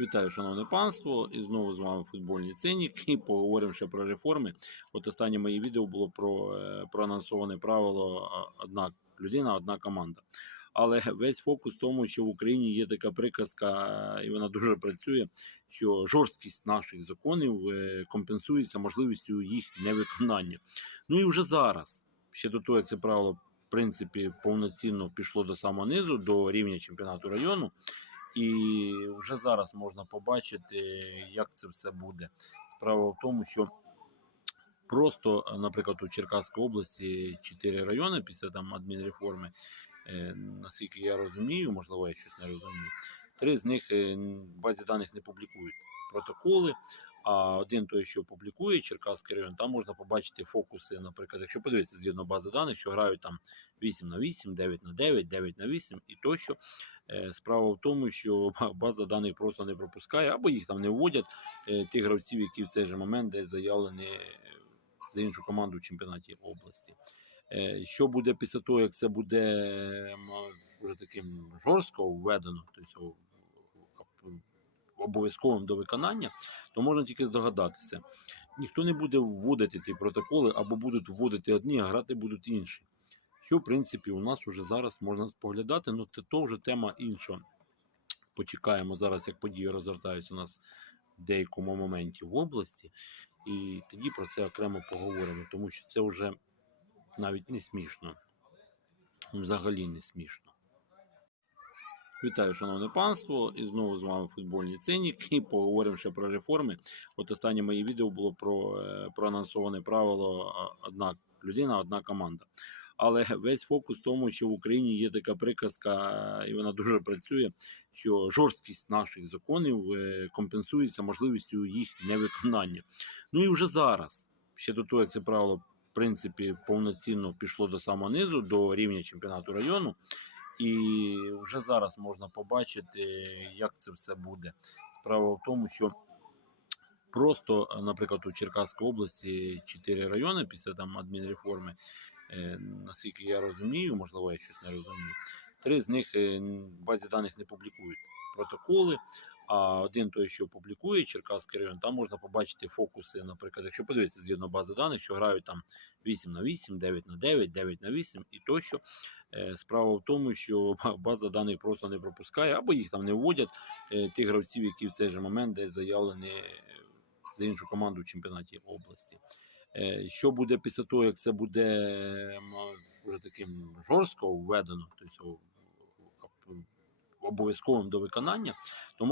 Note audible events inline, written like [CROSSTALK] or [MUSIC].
Вітаю, шановне панство! І знову з вами футбольний цинік. І поговоримо ще про реформи. От останнє моє відео було про е, проанонсоване правило одна людина, одна команда. Але весь фокус в тому, що в Україні є така приказка, е, і вона дуже працює, що жорсткість наших законів е, компенсується можливістю їх невиконання. Ну і вже зараз, ще до того, як це правило в принципі повноцінно пішло до самого низу, до рівня чемпіонату району. І вже зараз можна побачити, як це все буде. Справа в тому, що просто, наприклад, у Черкаській області чотири райони після там адмінреформи, е, наскільки я розумію, можливо, я щось не розумію. Три з них е, в базі даних не публікують протоколи. А один той, що публікує Черкаський район, там можна побачити фокуси, наприклад, якщо подивитися згідно бази даних, що грають там 8 на 8, 9 на 9, 9 на 8 і тощо. Е, Справа в тому, що [LAUGHS] база даних просто не пропускає, або їх там не вводять е, тих гравців, які в цей же момент десь заявлені е, за іншу команду в чемпіонаті області. Що буде після того, як це буде вже таким жорстко введено, тобто обов'язковим до виконання, то можна тільки здогадатися. Ніхто не буде вводити ті протоколи, або будуть вводити одні, а грати будуть інші. Що, в принципі, у нас вже зараз можна споглядати, ну це то вже тема інша. Почекаємо зараз, як події розгортаються у нас в деякому моменті в області, і тоді про це окремо поговоримо, тому що це вже навіть не смішно. Взагалі не смішно. Вітаю, шановне панство! І знову з вами футбольний цинік. І поговоримо ще про реформи. От останнє моє відео було про е, проанонсоване правило одна людина, одна команда. Але весь фокус в тому, що в Україні є така приказка, е, і вона дуже працює, що жорсткість наших законів е, компенсується можливістю їх невиконання. Ну і вже зараз, ще до того, як це правило в принципі повноцінно пішло до самого низу, до рівня чемпіонату району. І вже зараз можна побачити, як це все буде. Справа в тому, що просто, наприклад, у Черкаській області чотири райони після там адмінреформи, е, наскільки я розумію, можливо, я щось не розумію. Три з них е, в базі даних не публікують протоколи. А один той, що публікує Черкаський район, там можна побачити фокуси, наприклад, якщо подивитися згідно бази даних, що грають там 8 на 8, 9 на 9, 9 на 8 і тощо. Е, Справа в тому, що база даних просто не пропускає, або їх там не вводять е, тих гравців, які в цей же момент десь заявлені е, за іншу команду в чемпіонаті області. Що буде після того, як це буде вже таким жорстко введено, тобто обов'язковим до виконання, то